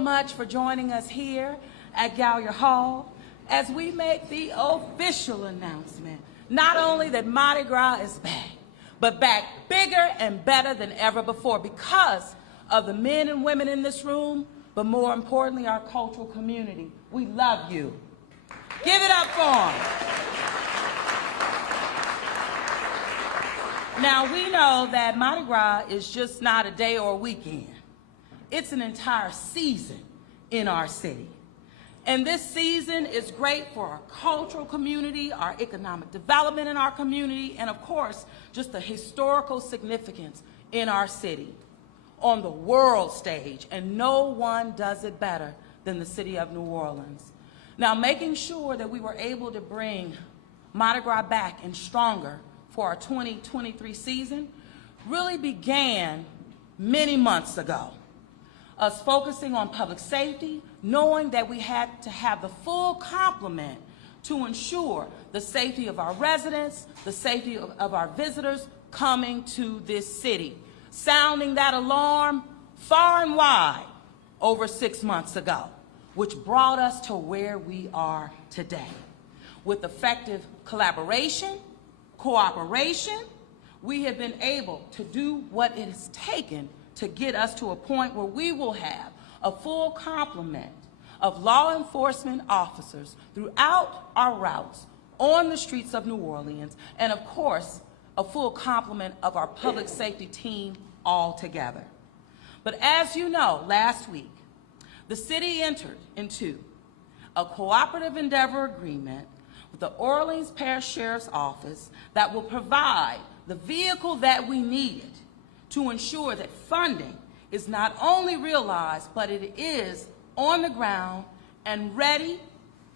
much for joining us here at Gallier Hall as we make the official announcement, not only that Mardi Gras is back, but back bigger and better than ever before because of the men and women in this room, but more importantly, our cultural community. We love you. Give it up for them. Now, we know that Mardi Gras is just not a day or a weekend. It's an entire season in our city. And this season is great for our cultural community, our economic development in our community, and of course, just the historical significance in our city on the world stage. And no one does it better than the city of New Orleans. Now, making sure that we were able to bring Mardi Gras back and stronger for our 2023 season really began many months ago. Us focusing on public safety, knowing that we had to have the full complement to ensure the safety of our residents, the safety of our visitors coming to this city. Sounding that alarm far and wide over 6 months ago, which brought us to where we are today. With effective collaboration, cooperation, we have been able to do what it has taken to get us to a point where we will have a full complement of law enforcement officers throughout our routes on the streets of New Orleans, and of course, a full complement of our public safety team all together. But as you know, last week, the city entered into a cooperative endeavor agreement with the Orleans Parish Sheriff's Office that will provide the vehicle that we needed to ensure that funding is not only realized, but it is on the ground and ready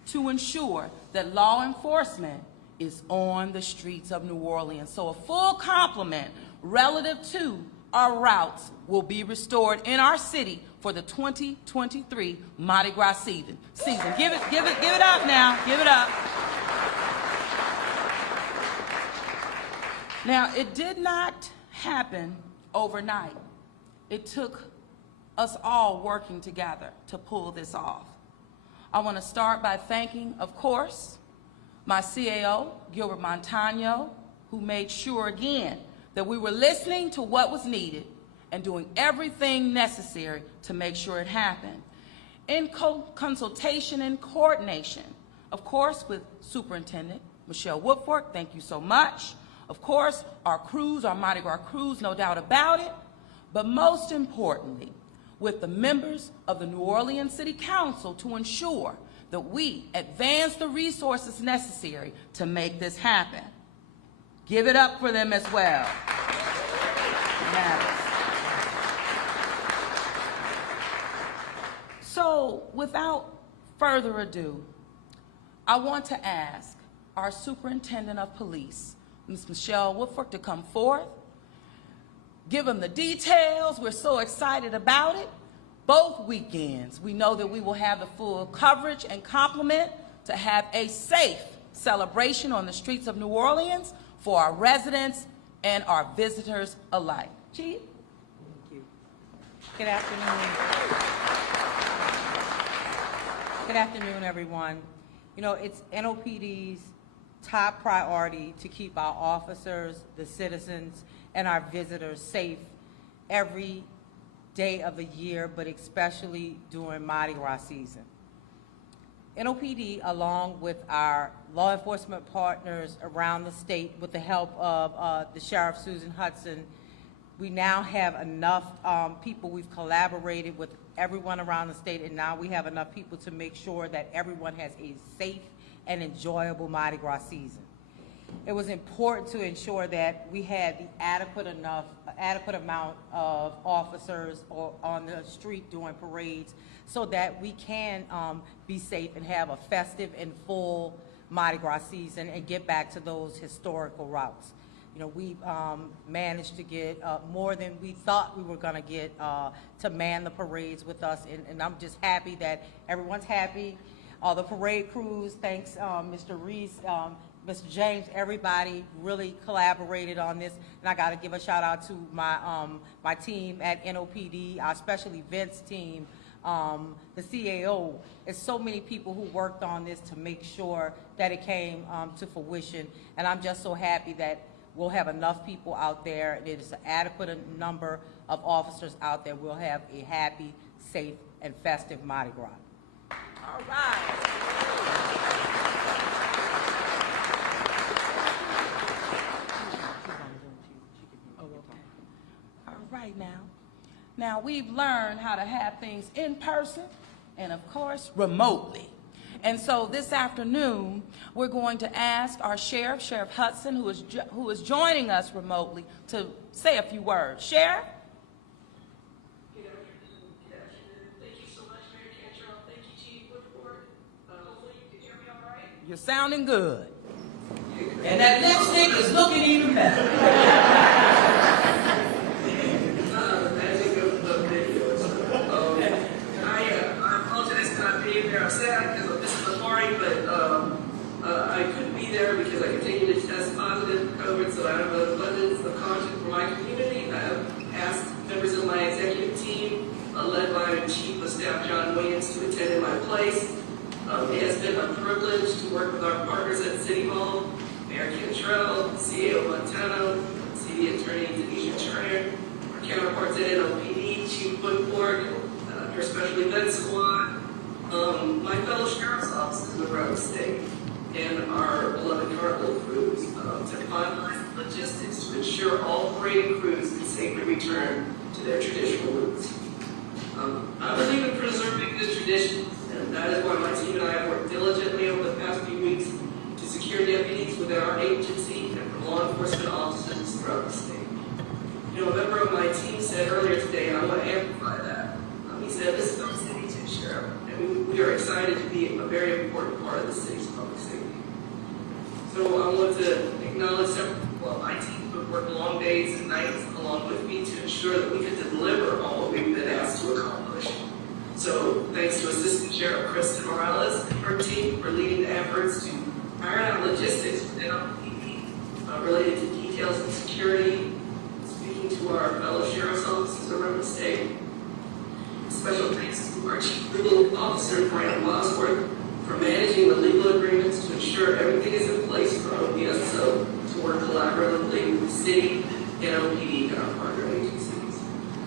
to ensure that law enforcement is on the streets of New Orleans. So a full complement relative to our routes will be restored in our city for the 2023 Mardi Gras season. Give it up now, give it up. Now, it did not happen overnight. It took us all working together to pull this off. I want to start by thanking, of course, my CAO, Gilbert Montano, who made sure again that we were listening to what was needed and doing everything necessary to make sure it happened. In consultation and coordination, of course, with Superintendent Michelle Woodfork, thank you so much. Of course, our crews, our Mardi Gras crews, no doubt about it, but most importantly, with the members of the New Orleans City Council to ensure that we advance the resources necessary to make this happen. Give it up for them as well. So, without further ado, I want to ask our Superintendent of Police, Ms. Michelle Woodfork, to come forth, give them the details. We're so excited about it. Both weekends, we know that we will have the full coverage and complement to have a safe celebration on the streets of New Orleans for our residents and our visitors alike. Chief? Thank you. Good afternoon. Good afternoon, everyone. You know, it's NOPD's top priority to keep our officers, the citizens, and our visitors safe every day of the year, but especially during Mardi Gras season. NOPD, along with our law enforcement partners around the state, with the help of the Sheriff Susan Hudson, we now have enough people. We've collaborated with everyone around the state, and now we have enough people to make sure that everyone has a safe and enjoyable Mardi Gras season. It was important to ensure that we had the adequate amount of officers on the street during parades so that we can be safe and have a festive and full Mardi Gras season and get back to those historical routes. You know, we've managed to get more than we thought we were going to get to man the parades with us, and I'm just happy that everyone's happy. All the parade crews, thanks Mr. Reese, Mr. James, everybody really collaborated on this, and I got to give a shout out to my my team at NOPD, our special events team, the CAO. It's so many people who worked on this to make sure that it came to fruition. And I'm just so happy that we'll have enough people out there. There's an adequate number of officers out there. We'll have a happy, safe, and festive Mardi Gras. All right. All right now. Now we've learned how to have things in person and of course remotely. And so this afternoon, we're going to ask our Sheriff, Sheriff Hudson, who is joining us remotely, to say a few words. Sheriff? Good afternoon. Good afternoon. Thank you so much, Mayor Cantrell. Thank you, Chief Woodford. Hopefully you can hear me all right. You're sounding good. And that lipstick is looking even better. I apologize for not being there. I'm sad because this is a party, but I couldn't be there because I continue to test positive for COVID, so out of an abundance of caution for my community, I have asked members of my executive team, led by Chief of Staff John Williams, to attend in my place. It has been a privilege to work with our partners at City Hall, Mayor Cantrell, CAO Montano, City Attorney Denisha Turner, our counterparts at NOPD, Chief Woodford, your special event squad, my fellow sheriff's offices around the state, and our beloved carnival crews to finalize the logistics to ensure all parading crews can safely return to their traditional roots. I believe in preserving the tradition, and that is why my team and I have worked diligently over the past few weeks to secure deputies within our agency and from law enforcement officers throughout the state. You know, a member of my team said earlier today, and I want to amplify that, he said, this is our city too, Sheriff, and we are excited to be a very important part of the city's public safety. So I want to acknowledge my team who worked long days and nights along with me to ensure that we could deliver on what we've been asked to accomplish. So thanks to Assistant Sheriff Kristen Morales and her team for leading the efforts to iron out logistics within our PD related to details of security, speaking to our fellow sheriff's offices around the state. Special thanks to our Chief Legal Officer, Brandon Bosworth, for managing the legal agreements to ensure everything is in place for OPSO to work collaboratively with the city, NOPD, and our partner agencies.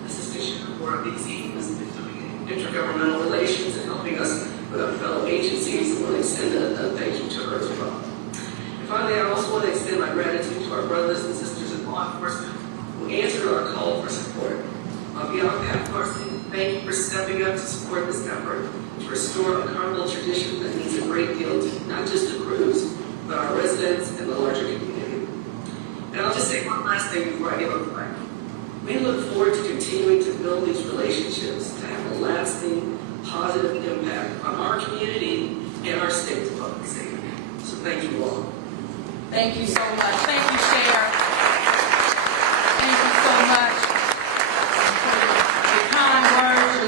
Assistant Sheriff Warren BC has been doing intergovernmental relations and helping us with our fellow agencies, and want to extend a thank you to her as well. And finally, I also want to extend my gratitude to our brothers and sisters in law enforcement who answered our call for support. On behalf of Pat Carson, thank you for stepping up to support this effort to restore a carnival tradition that means a great deal to not just the crews, but our residents and the larger community. And I'll just say one last thing before I give up the mic. We look forward to continuing to build these relationships to have a lasting, positive impact on our community and our state's public safety. So thank you all. Thank you so much. Thank you, Sheriff. Thank you so much.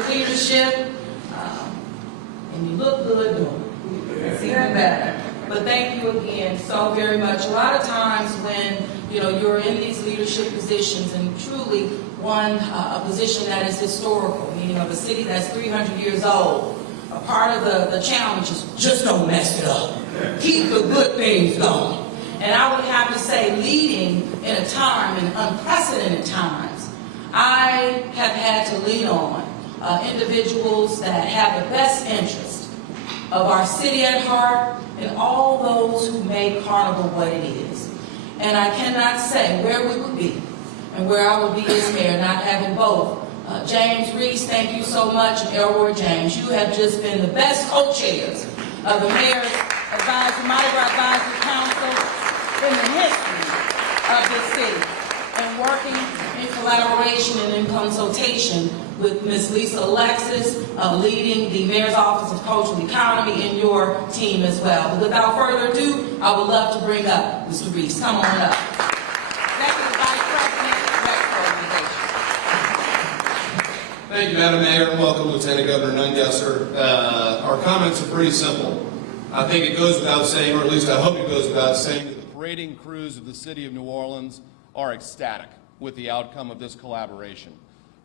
Leadership, and you look good doing it. It's even better. But thank you again so very much. A lot of times when you're in these leadership positions, and truly a position that is historical, meaning of a city that's 300 years old, a part of the challenge is just don't mess it up. Keep the good things going. And I would have to say, leading in a time, in unprecedented times, I have had to lean on individuals that have the best interest of our city at heart and all those who make Carnival what it is. And I cannot say where we would be and where I would be as mayor not having both. James Reese, thank you so much, and Elroy James. You have just been the best co-chairs of the Mayor's Mardi Gras Advisory Council in the history of this city, and working in collaboration and in consultation with Ms. Lisa Alexis, leading the Mayor's Office of Cultural Economy, and your team as well. But without further ado, I would love to bring up Mr. Reese. Come on up. Executive Vice President, Rec Organization. Thank you, Madam Mayor, and welcome, Lieutenant Governor Nungesser. Our comments are pretty simple. I think it goes without saying, or at least I hope it goes without saying, that the parading crews of the city of New Orleans are ecstatic with the outcome of this collaboration.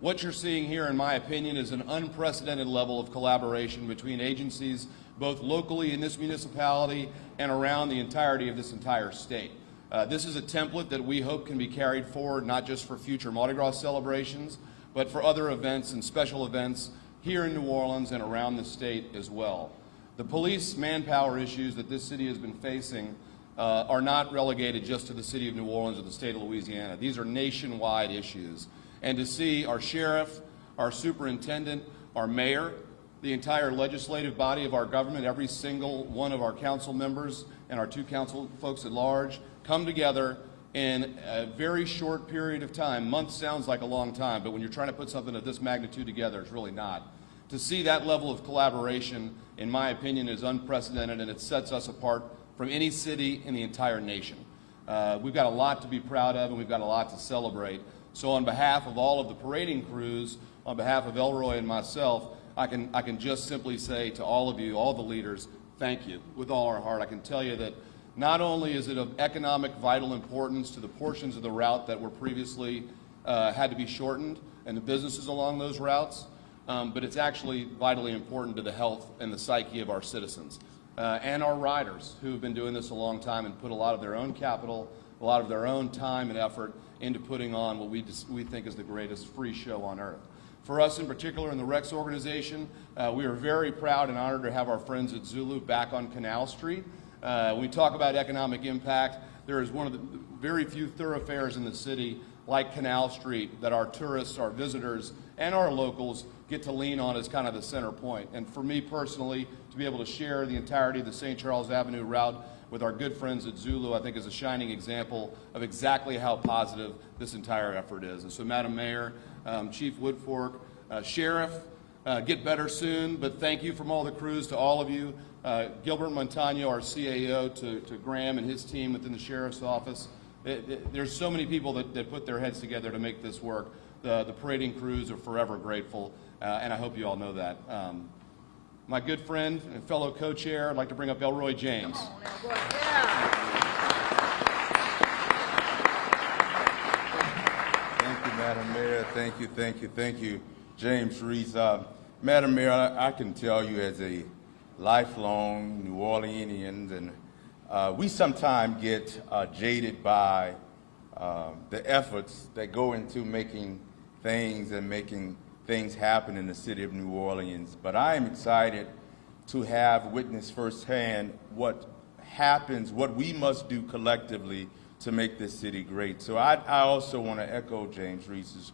What you're seeing here, in my opinion, is an unprecedented level of collaboration between agencies, both locally in this municipality and around the entirety of this entire state. This is a template that we hope can be carried forward, not just for future Mardi Gras celebrations, but for other events and special events here in New Orleans and around the state as well. The police manpower issues that this city has been facing are not relegated just to the city of New Orleans or the state of Louisiana. These are nationwide issues. And to see our sheriff, our superintendent, our mayor, the entire legislative body of our government, every single one of our council members and our 2 council folks at large come together in a very short period of time. Months sounds like a long time, but when you're trying to put something of this magnitude together, it's really not. To see that level of collaboration, in my opinion, is unprecedented, and it sets us apart from any city in the entire nation. We've got a lot to be proud of, and we've got a lot to celebrate. So on behalf of all of the parading crews, on behalf of Elroy and myself, I can just simply say to all of you, all the leaders, thank you with all our heart. I can tell you that not only is it of economic vital importance to the portions of the route that were previously had to be shortened and the businesses along those routes, but it's actually vitally important to the health and the psyche of our citizens and our riders who have been doing this a long time and put a lot of their own capital, a lot of their own time and effort into putting on what we think is the greatest free show on earth. For us in particular in the Rex organization, we are very proud and honored to have our friends at Zulu back on Canal Street. When we talk about economic impact, there is one of the very few thoroughfares in the city like Canal Street that our tourists, our visitors, and our locals get to lean on as kind of the center point. And for me personally, to be able to share the entirety of the St. Charles Avenue route with our good friends at Zulu, I think is a shining example of exactly how positive this entire effort is. And so, Madam Mayor, Chief Woodfork, Sheriff, get better soon, but thank you from all the crews to all of you. Gilbert Montano, our CAO, to Graham and his team within the Sheriff's Office. There's so many people that put their heads together to make this work. The parading crews are forever grateful, and I hope you all know that. My good friend and fellow co-chair, I'd like to bring up Elroy James. Thank you, Madam Mayor. Thank you, James Reese. Madam Mayor, I can tell you as a lifelong New Orleanian, and we sometimes get jaded by the efforts that go into making things happen in the city of New Orleans. But I am excited to have witnessed firsthand what happens, what we must do collectively to make this city great. So I also want to echo James Reese's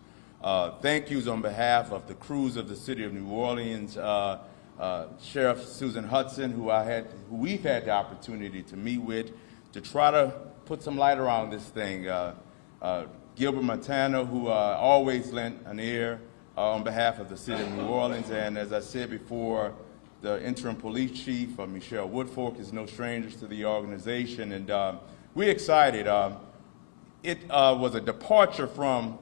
thank yous on behalf of the crews of the city of New Orleans, Sheriff Susan Hudson, who we've had the opportunity to meet with to try to put some light around this thing. Gilbert Montano, who always lent an ear on behalf of the city of New Orleans, and as I said before, the interim police chief, Michelle Woodfork, is no stranger to the organization, and we're excited. It was a departure from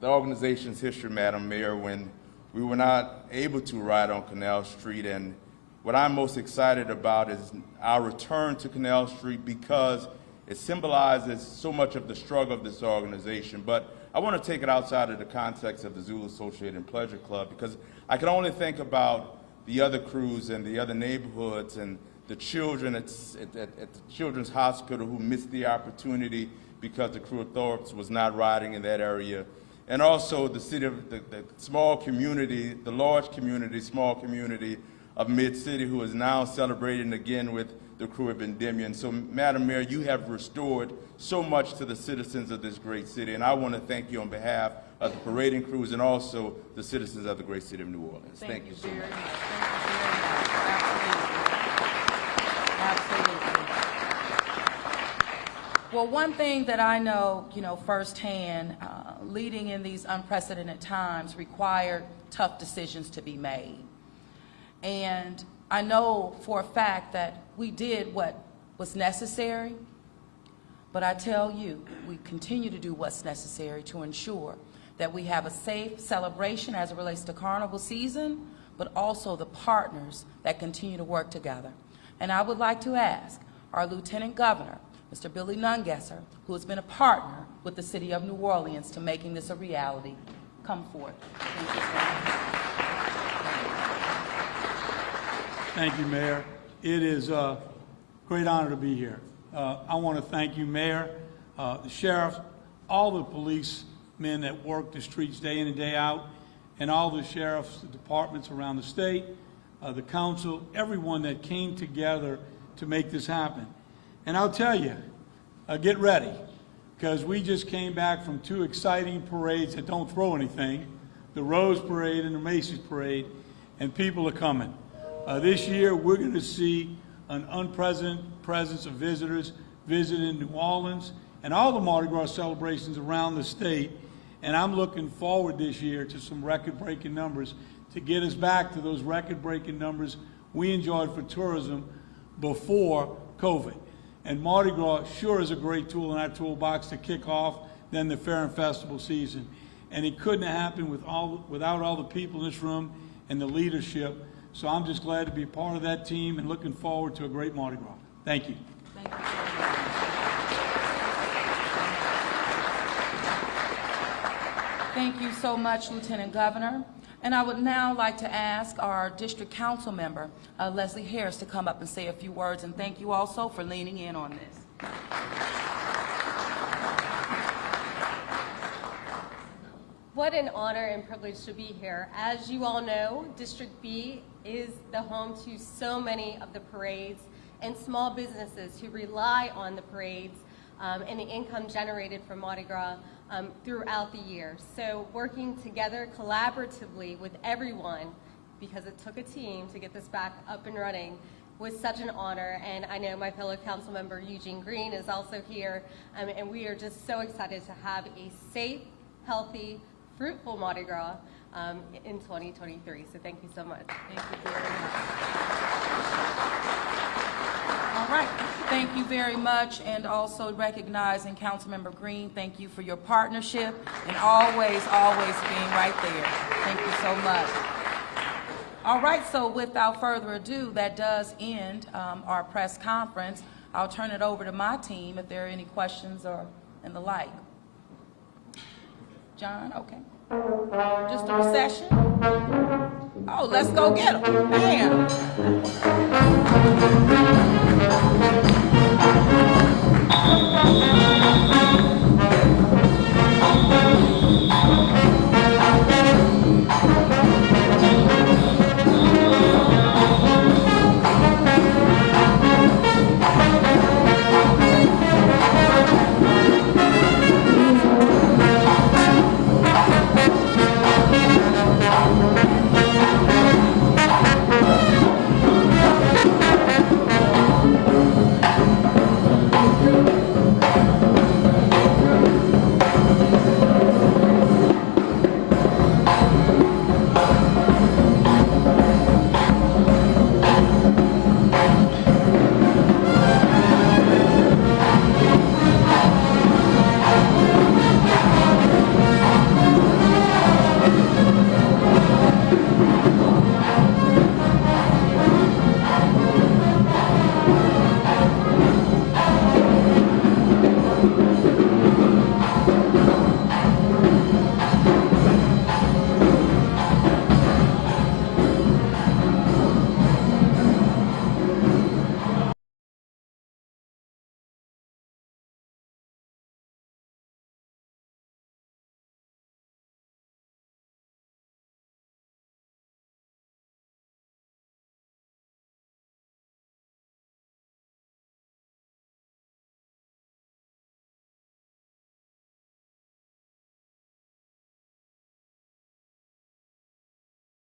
the organization's history, Madam Mayor, when we were not able to ride on Canal Street, and what I'm most excited about is our return to Canal Street because it symbolizes so much of the struggle of this organization. But I want to take it outside of the context of the Zulu Associated Pleasure Club, because I can only think about the other crews and the other neighborhoods and the children at the Children's Hospital who missed the opportunity because the crew of Thorpe's was not riding in that area. And also the city of the small community, the large community, small community of Mid-City, who is now celebrating again with the crew of Endymion. So, Madam Mayor, you have restored so much to the citizens of this great city, and I want to thank you on behalf of the parading crews and also the citizens of the great city of New Orleans. Thank you so much. Thank you very much. Absolutely. Well, one thing that I know, firsthand, leading in these unprecedented times required tough decisions to be made. And I know for a fact that we did what was necessary, but I tell you, we continue to do what's necessary to ensure that we have a safe celebration as it relates to Carnival season, but also the partners that continue to work together. And I would like to ask our Lieutenant Governor, Mr. Billy Nungesser, who has been a partner with the City of New Orleans to making this a reality. come forth. Thank you so much. Thank you, Mayor. It is a great honor to be here. I want to thank you, Mayor, the sheriffs, all the policemen that work the streets day in and day out, and all the sheriffs, the departments around the state, the council, everyone that came together to make this happen. And I'll tell you, get ready, because we just came back from 2 exciting parades that don't throw anything, the Rose Parade and the Macy's Parade, and people are coming. This year, we're going to see an unprecedented presence of visitors visiting New Orleans and all the Mardi Gras celebrations around the state. And I'm looking forward this year to some record-breaking numbers to get us back to those record-breaking numbers we enjoyed for tourism before COVID. And Mardi Gras sure is a great tool in our toolbox to kick off then the fair and festival season. And it couldn't have happened without all the people in this room and the leadership. So I'm just glad to be part of that team and looking forward to a great Mardi Gras. Thank you. Thank you so much. Thank you so much, Lieutenant Governor. And I would now like to ask our district council member, Leslie Harris, to come up and say a few words. And thank you also for leaning in on this. What an honor and privilege to be here. As you all know, District B is the home to so many of the parades and small businesses who rely on the parades and the income generated from Mardi Gras throughout the year. So working together collaboratively with everyone, because it took a team to get this back up and running, was such an honor. And I know my fellow council member Eugene Green is also here, and we are just so excited to have a safe, healthy, fruitful Mardi Gras in 2023. So thank you so much. Thank you very much. All right. Thank you very much. And also recognizing Councilmember Green, thank you for your partnership and always being right there. Thank you so much. All right. So without further ado, that does end our press conference. I'll turn it over to my team if there are any questions and the like. John, okay. Just a recession? Oh, let's go get them. Bam.